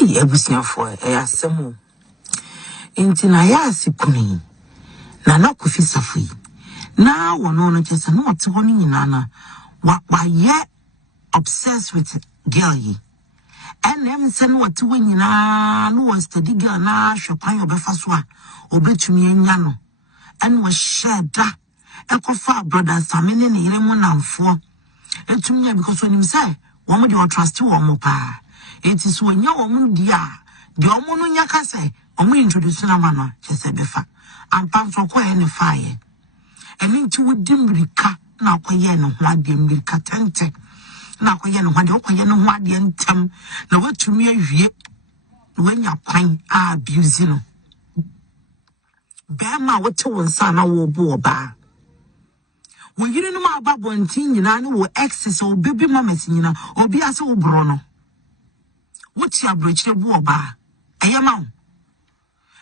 Ebusiafo asemu enti na ya asikuni na Kofi Safui na wono no chese na ote ho ni nyina na wa ye obsessed with girl yi and them say no ote wo nyina no was study girl na hwepan obefa so a obetumi anya no and was share da ekofa brother Samine ne yire mu namfo etumi ya because onim say wo mo de trust wo mo pa it is when you woman dear, the woman yakase, or me introduce Namana, just a befa, and pumps for quite any fire. And into with dimbrika, now quayen, what the milka tente, now quayen, what the quayen, what the entem, no what to me yet when your pine are abusing. Bama, what to one son, I will bore bar. When you don't know about one thing, you know, excess or baby mammas, or be as old brono. What's your bridge war bar? A yamau.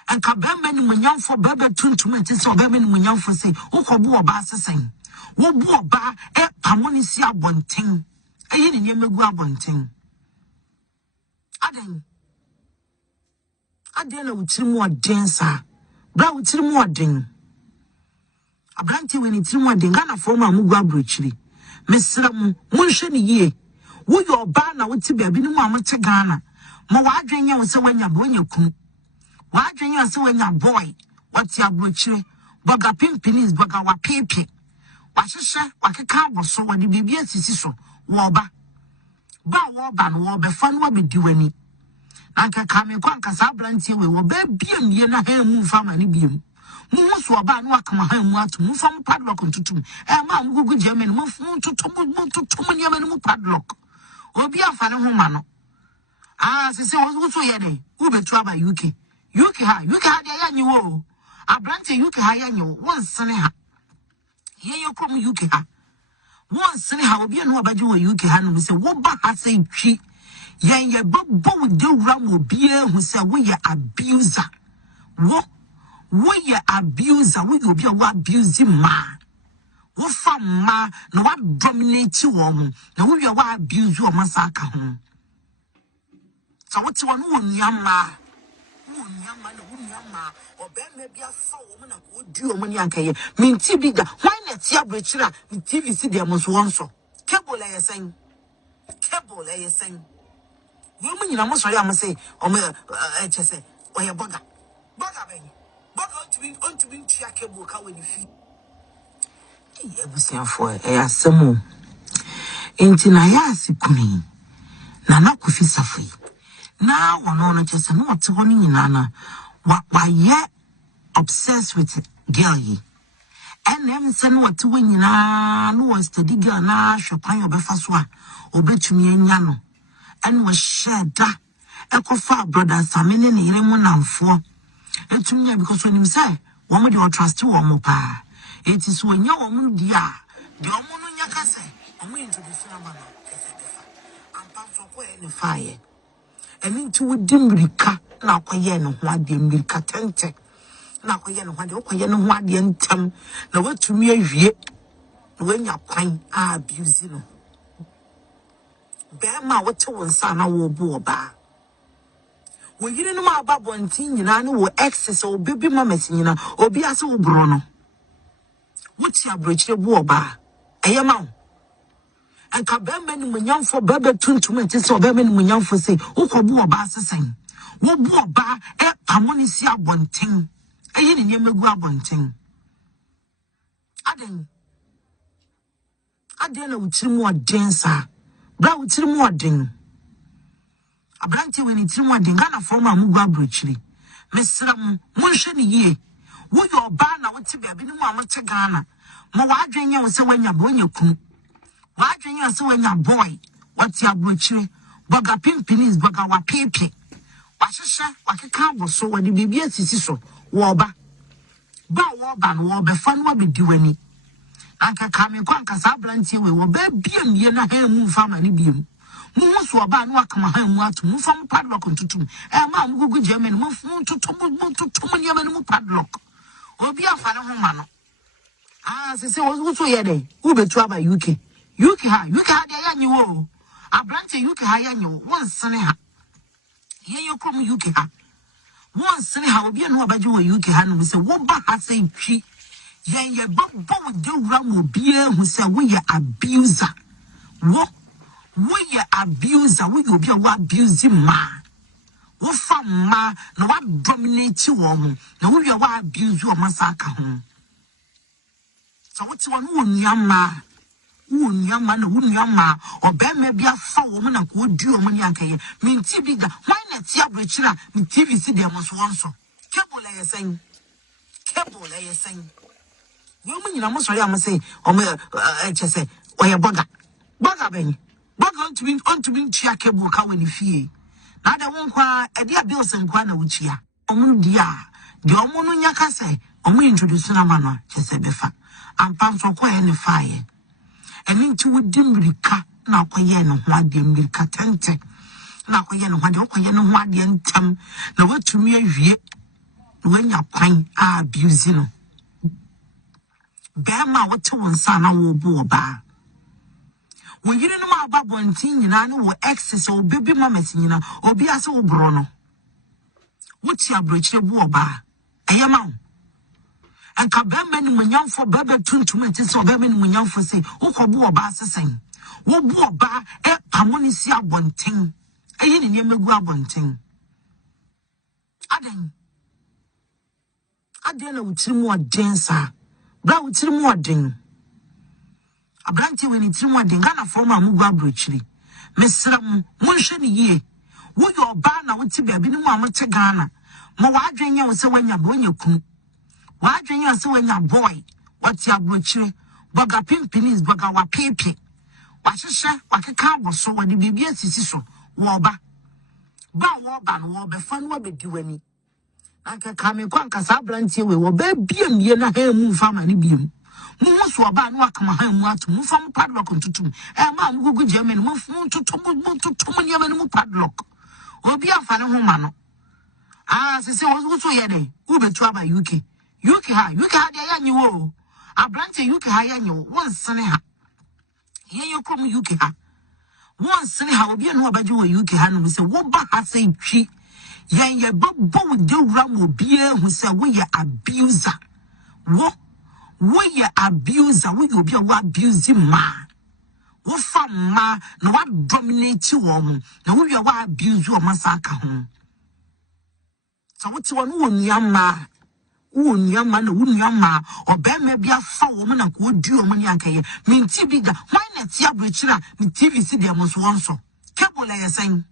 And Cabemben when young for Bebe tuntument or Beben when young for say, oh, for war bar saying. What war bar, Pamonisia one thing. A yin in Yamagua one thing. I didn't with three more dancer. Brow with three more ding. A branty when it's more dingana for my Mugua bridgely. Miss Ramu, Munshani ye. Wo your bar now with Tibia Binu Mamma Tagana. Ma wadren you so when you're kun. Wadren you so when you're boy. What's your butchery? Boga pimpinis, boga wa pepe. Washisha, wakaka, so when the baby is so. Woba. Ba woban, wobe fun will be doing it. Nanka kame kwanka sabranti we will be beam yena hair move from any beam. Mus waban wakama home what to move from padlock on tutum. And mam Google German move to Tomon Yaman padlock. Obi afane ho ma no se wo so ye dey wo betu aba UK ha dey yanyi wo abrante UK ha yanyi wo won sene ha ye krom UK ha won sene ha obi anu abaje wo UK ha no se wo ba ha se twi yen ye bobo wo de wura obi ehu se wo ye abuser wo ye abuser wo ye obi a wo abuse ma wo fama na wa dominate wo na wo ya wa abuse wo masaka ho so what one wo nyama na wo nyama obema bia fa wo na ko di wo ni ankaye minti bi da why na ti abrechira TV si dem so wonso cable ayesen wo mu nyina mo so ya mo say o me chese o ye boga ben boga on to be tia cable ka we ni fi Ebusiafo asemu enti na ya asikuni na Kofi Safui na wono no chese no ote ho ni nyina na wa ye obsessed with girl yi and them say no ote wo nyina no was study girl na hwepan obefa so a obetumi anya no and was share da ekofa brother Samine ne yire mu namfo etumi ya because when him say wo mo dey trust wo mo pa. It is when you woman dear, the woman yakase, and we introduce Namana, and pass away in the fire. And into a dimbrika, now quayen, what the milka tente, now quayen, what the quayen, what the entem, now what to me yet, when your pine are abusing. Bear my what to one son, I will bore bar. When you don't know about one thing, you know, excess or baby mammas, or be as old Bruno. What's your bridge war bar? Ayamau. And Cabemben when young for Bebe tuntument is so Bemen when young for say, oh, for bar saying. What war bar, Pamonisia one thing. A yin in Yamagua one thing. I don't know which more dancer. Brow which more ding. A branty when it's more ding, Gana for my Muga bridgely. Miss Ram, Munshani ye. Wo your bar na wati bia bi no ma mote Ghana ma wadwen ye wo se wanya bonya kun wadwen ye se wanya boy wati abrochire boga pimpinis boga wa pepe wahehye wakeka boso wadi bibia sisi so wo ba no wo be fa no wa bedi wani anka kame kwanka sa brantie we wo ba biem ye na ha mu fa ma ne biem mu so ba no akama ha mu atu mu fa mu padlock ntutum ma mu gugu German mu tutum ne ma mu padlock Obi afane ho ma no se wo so ye dey wo betu aba UK ha dey yanyi wo abrante UK ha yanyi wo won sene ha Ye yo krom UK ha. Once ne ha obi no abaje wo UK ha no say wo ba ha say twi. Yen ye bobo de wura mo bia hu say wo ye abuser. Wo ye abuser, wo ye obi a wo abuse ma. Wo fa ma na wa dominate wo mo. Na wo ye wo abuse wo masaka ho. So what one who nyama na wunyama obema bia fa wo na ko di o mo ni akaye menti bi da why na tia brechira me TV si dem so wonso cable la yesen yo mo nyina mo sori am say o me chese o ye boga ben boga on to be chia cable ka we ni fie na de won kwa e dia bills nkwa na wuchia o mo dia de o mo no nyaka say o mo introduce na ma no chese befa ampam so kwa ye ne fire and into with dimrika na kwaye no ho ade mirika tente na kwaye no ho ade kwaye no ho ade ntam na watumi awie na wanya kwan abuse no bema wote wonsa na wo bo ba wo yire no ma ba bontin nyina no wo excess o baby mama nyina obi ase wo bro no wuti abrochire bo ba ayama and kabema ni munyamfo baba tuntum enti so baba ni munyamfo say ukobu oba asesen wo bu oba e pamoni si abonten eyi ni nemegu abonten adan na utirimu odensa bra utirimu oden abranti we ni utirimu oden Ghana form amugu abrochiri mesram monhwe ni yie wo yo oba na wuti bia bi ni mu amote Ghana mo wa adwenya wo se wanya bo nya kunu wadwenya se wanya boy wati abrochire boga pimpinis boga wa pepe wahehye wakeka aboso wadi bibia asisi so wo ba no wo befa no obedi wani anka kame kwanka sa abrantie we wo ba biem ye na ha mu fama ni biem mu so oba no akama ha mu ato mu fam padlock ntutum ma mu gugu Germany mu ntutum ni amani mu padlock obi afa ne ho ma no sese wo so ye dey ubetu aba UK ha de yanyi wo abrante UK ha yanyi wo wonsene ha ye yokom UK ha wonsene ha obi no abaje wo UK ha no se wo ba ha se twi yen ye bobo de wura mo bia hu se wo ye abuser wo ye abuser wo ye obi a wo abuse ma wo fa ma na wa dominate wo mo na wo ye wo abuse wo masaka ho so what one wo nyama unyama na unyama obema bia fa wo mo na ko di o mo ni akaye menti bi da why na tia brechira me TV si dem so wonso cable la yesen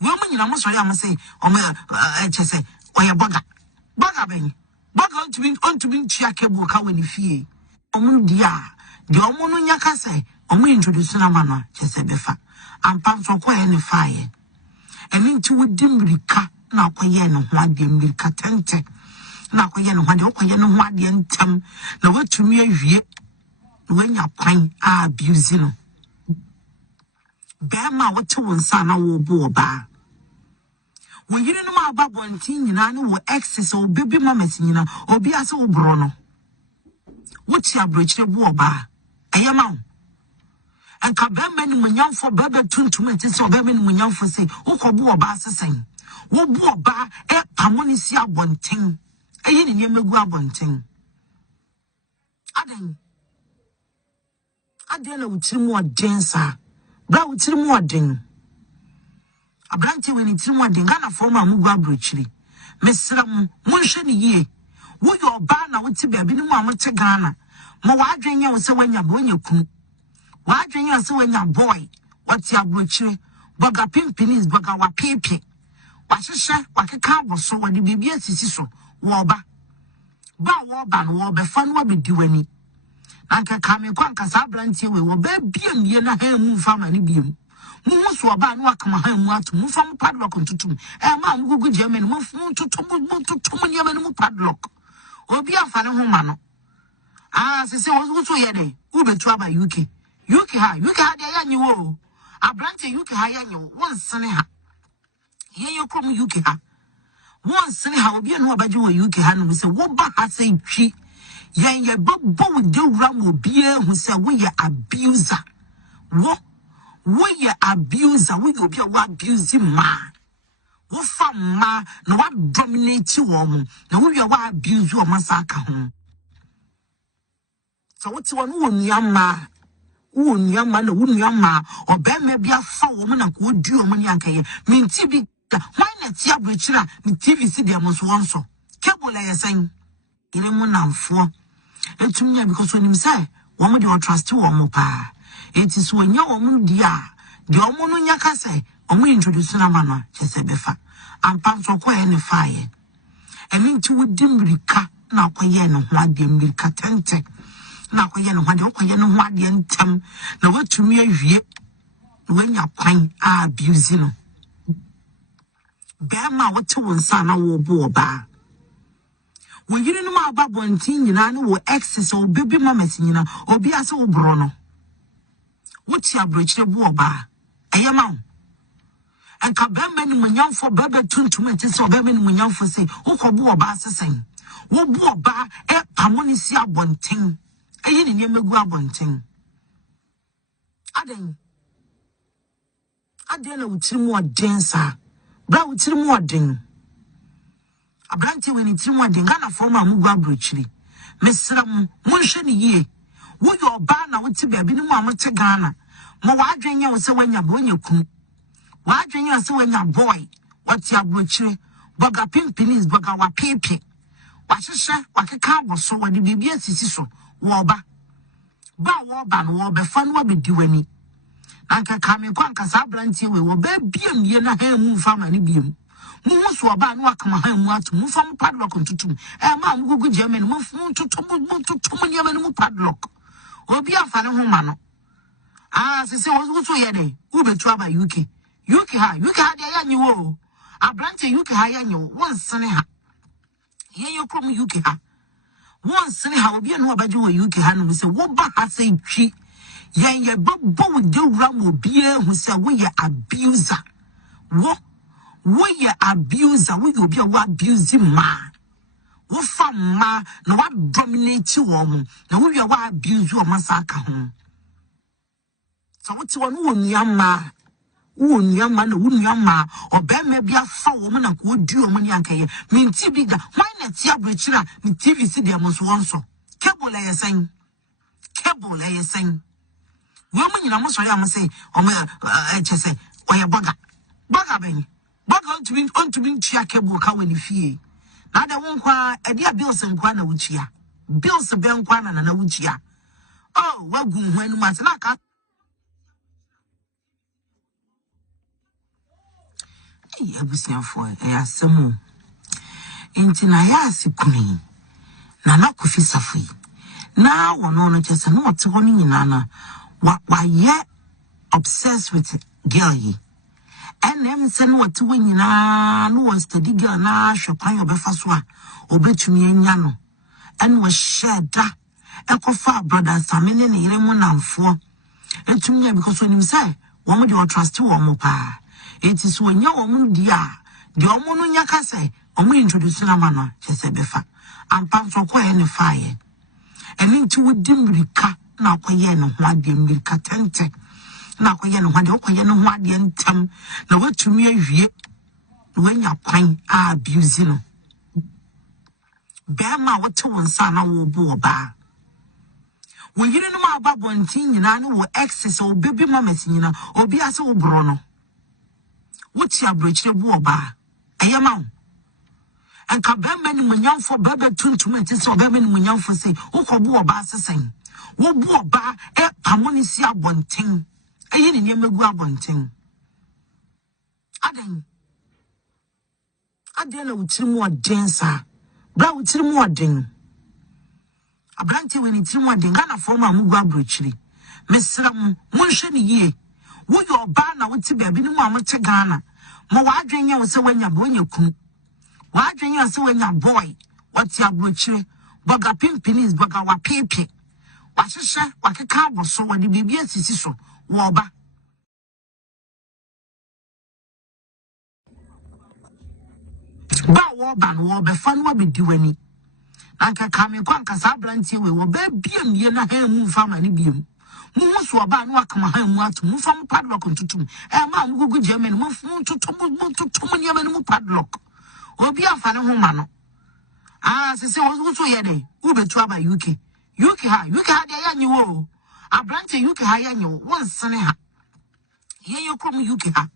wo mo nyina mo sori am say o me chese o ye boga ben boga on to be chia cable ka we ni fie o mo dia de o mo no nyaka say o mo introduce na ma no chese befa ampam so ko ye ni fire and into with dimrika na kwaye no ho ade mirika tente na kwaye no ho ade kwaye no ho ade ntam na watumi awie na wanya kwan abuse no bema wote wonsa na wo bo oba wo yire no ma aba bontin nyina no wo excess o baby mama nyina obi ase wo bro no wuti abrochire bo oba ayama and kabema ni munyamfo baba tuntum enti so baba ni munyamfo say ukobu oba asesen wo bu oba e pamoni si abonten eyi ni nemegu abonten adan na utirimu odensa bra utirimu oden abranti we ni utirimu oden Ghana form amugu abrochiri mesram monhwe ni yie wo yo oba na wuti bia bi ni mu amote Ghana mo wa adwenya wo se wanya bo nya kunu wadwenya se wanya boy wati abrochire boga pimpinis boga wa pepe wahehye wakeka aboso wadi bibia asisi so wo ba no wo befa no obedi wani anka kame kwanka sa abrantie we wo ba biem ye na ha mu fama ni biem mu so oba no akama ha mu ato mu fam padlock ntutum ma mu gugu Germany mu tutum ni amani mu padlock obi afa ne ho ma no sese wo so ye dey ubetu aba UK ha de yanyi wo abrante UK ha yanyi wo wonsene ha ye yokom UK ha wonsene ha obi no abaje wo UK ha no se wo ba ha se twi ye bobo de wura mo bia hu se wo ye abuser wo we abuser, we go be a abuse ma. Wo fa ma na wa dominate woman. Na we wa abuse wo masaka ho. So what one wo nyama. Wo nyama na wo nyama obema bia fa woman na ko du woman yankaye. Minti bi why not tia brechira ni TV si dem so wonso. Cable ya sen. Ile mu namfo. Etumnya because when him say woman dey trust wo pa. It is when you woman dia. The woman no nyaka say omo introduce na ma no chese befa. Ampa so ko e fire. Emi nti wodi mrika na akoye no ho ade mrika tente. Na akoye no ho ade akoye no ho ade ntem na watumi awie wanya kwan abuse no. Bema wote wonsa na wo bo oba. Wo yiri no ma ba bontin nyina na wo excess o baby mama nyina obi ase wo bro no. Woti abrochire bo oba. Eyema and kabembe ni munyamfo bebe tuntum etese obebe ni munyamfo say ukobu oba asesen wo bu oba pamoni si abonten eyi ni nyemegu abonten aden na wutirimu odensa bra wutirimu oden abranti weni tirimu oden Ghana forma amugu abrochiri mesram monhwe ni yie wo yo oba na wuti bebe ni mu amote Ghana mo wadwenya wo se wanya bo nya kunu wadwenya se wanya boy wati abrochire boga pimpinis boga wa pepe wahehye wakeka aboso wadi bibia sisi so wo ba wo ba no wo be fa no be diwani anka kame kwa anka sa brantie we wo ba biem ye na ha mu fa ma ne biem mu so oba no akama ha mu atu mu fa mu padlock ntutum ma mu gugu Germany mu tutum ne ma mu padlock obi afa ne ho ma no sisi wo so ye ne u betu aba UK ha de ya nyi wo abrante UK ha ya nyi wo wonsene ha ye yokrom UK ha wonsene ha obi anu abaje wo UK ha no se wo ba ha se twi ye bobo wo de wura mo bie hu se wo ye abuser wo ye abuser wo ye obi a wo abuse ma wo fa ma na wa dominate wo mo na wo ye wo abuse wo masaka ho so what one wo nyama na wo nyama obema bia fa wo mo na ko du wo mo yankaye minti bi da why not tia brechira ni TV si dem so wonso cable ya sen wo mo nyina mo so ya mo say o me chese o ya boga ben on to be tia cable ka we ni fie na de won kwa e dia bills nkwa na wuchia bills be nkwa na wuchia oh wagu hwanu matna ka abusiafo asemu enti na ya asikuni na nakofi safui na wono no chese no ote ho nyina na wa ye obsessed with girl yi and em se no ote ho nyina no was study girl na hwepan obefa so a obetumi anya no en wo sheda ekofa brother samene ne yire mu namfo etumi ya because onim say wo mo de trust wo mo pa. It is when you woman dia, the woman yaka say, introduce na mano, chese befa. And pamso ko any fire. And into with dimrika, na koye no wadi milka tente. Na koye no wadi okoye no wadi entem. Na what to me a when ya pine abusing. Bema what to one son or bo ba. When you know about one thing, you know, excess or baby mammas, or be as old brono. What's your bridge bo oba? Ayama. And kabembe ni munyamfo bebe tuntum etese obebe ni munyamfo say ukobu oba asesen. Wo bu oba pamoni si abonten. Eyi ni nyemegu abonten. Adan na utirimu odensa. Bra utirimu oden. Abranti weni utirimu oden Ghana forma amugu abrochiri. Mesram monhwe ni yie. Wo yo ba na wote baabi ni mu amote Ghana mo wadwenya wo se wanya bo nya kunu wadwenya se wanya boy wati abrochire boga pimpinis boga wa pepe wahehye wakeka aboso wadi bibia sisi so wo ba wo be fa no be diwani anka kame kwa anka sa abrantie we wo ba biem ye na ha mu fa ma ne biem Musu oba no akama han mu ato mu fam padlock ntutum ma mu gugu Germany mu tutum ne ma mu padlock obi afa ne ho ma no se wo so ye dey u betu aba UK ha de ya nyi wo abrante UK ha ya nyi wo wonsene ha ye yekrom UK ha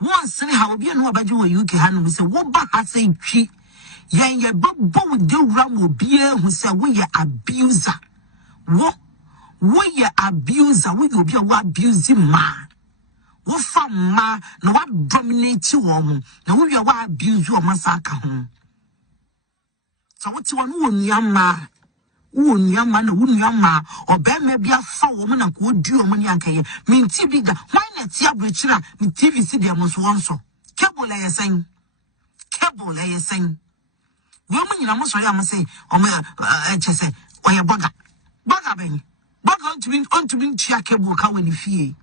wonsene ha obi no obaje wo UK ha no se wo ba ha se twi ye bobo wo de wura mo obi hu se wo ye abuser wo ye abuser wo obi a wo abuse ma wo fa ma na wa dominate wo mo na wo ye wa abuse wo masaka ho so what you want unyama na unyama obema bia fa wo na ko di o mani ankaye minti biga why na tia brechira mi TV si de mo so cable yesen wo mo nyina mo so ya mo say o me chese oye boga ben boga on to be tia cable ka wani fie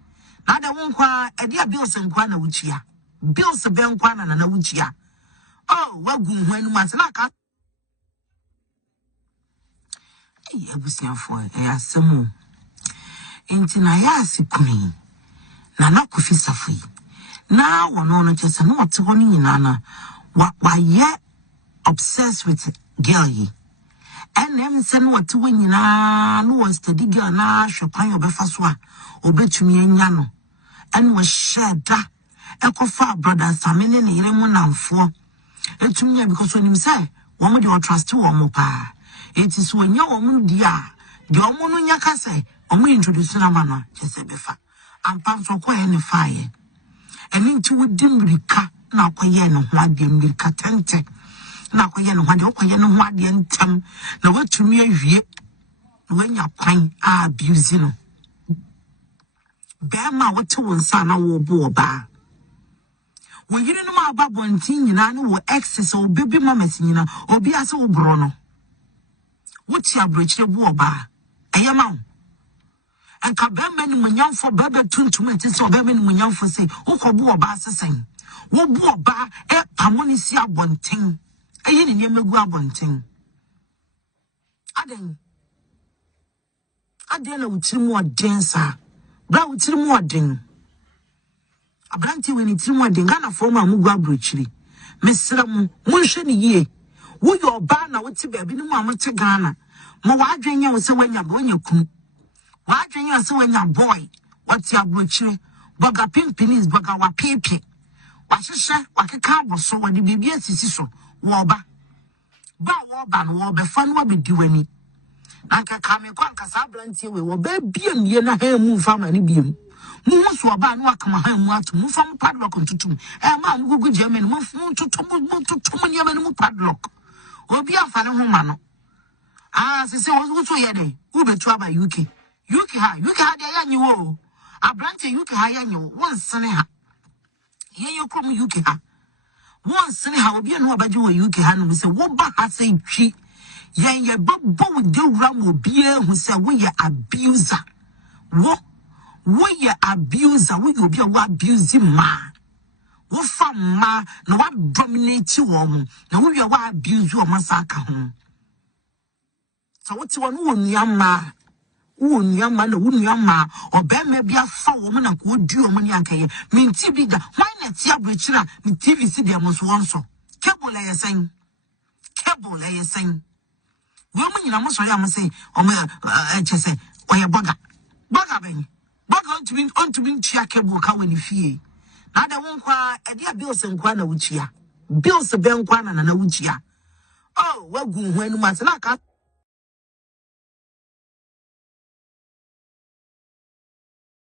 na da won kwa e dia bills nkwa na wuchia bills be nkwa na wuchia oh wagu hwanu masela ka abusiafo asemu enti na ya asikuni na Kofi Safo na wono no chese no wote ho ni nyina na wa ye obsessed with girl yi and them say no wote ho nyina no was study girl na hwepan obefa so a obetumi anya no and was sheda ekofa brother samene ne yire mu namfo etumi ya because onim say wo mo de trust wo mo pa it is when you woman dia the omono nyaka say omo introduce na mano chese befa ampa so ko ye ne fire eni nti wodi mirika na akoye ne ho ade mirika tente na akoye ne ho ade okoye ne ho ade ntam na watumi awie na wanya kwan abuse no bema wote wonsa na wo bo oba wo yire no ma aba bontin nyina na wo excess o baby mamas nyina obi ase wo bro no wuti abrechire bu oba ayema wo enka bema ni munyamfo baba tuntum enti so bema ni munyamfo sei ukobu oba asesen wo bu oba pamoni si abonten ayi ni nemegu abonten aden na wutiri mu odensa bra wutiri mu oden abranti weni tiri mu oden Ghana form amugu abrechire mesra mu munhwe ni yie wo yo ba na wote baabi ni mu amote Ghana mo wadwenya wo se wanya kunu wadwenya se wanya boy wote abrochire boga pimpinis boga wa pepe wahehye wakeka aboso wadi bibi asisi so wo ba no wo be fa no abedi wani nanka kame kwa nkasa abrantie we wo ba biem ye na ha mu fa ma ni biem mu so oba no akama ha mu ato mu fa mu padlock ntutum ma mu gugu Germany mu tutum ne ma mu padlock obi afa ne ho ma no se wo so ye dey u betu aba UK ha de ya nyi wo abrante UK ha ya nyi wo wonsene ha ye yekrom UK ha wonsene ha obi no abaje wo UK ha no se wo ba ha se twi ye bobo wo de wura mo obi hu se wo ye abuser wo ye abuser wo obi a wo abuse ma wo fa ma na wa dominate wo mo na wo ye wa abuse wo masaka ho so what you want unyama na unyama obema bia fa wo mo na ko di wo mo ni ankaye minti biga why na tia brechira mi TV si de mo so cable yesen wo mo nyina mo so ya mo say o me chese oye boga ben on to be chia cable ka wani fie na da won kwa e dia bills nkwa na wuchia bills be nkwa na wuchia oh wagu hwanu masela ka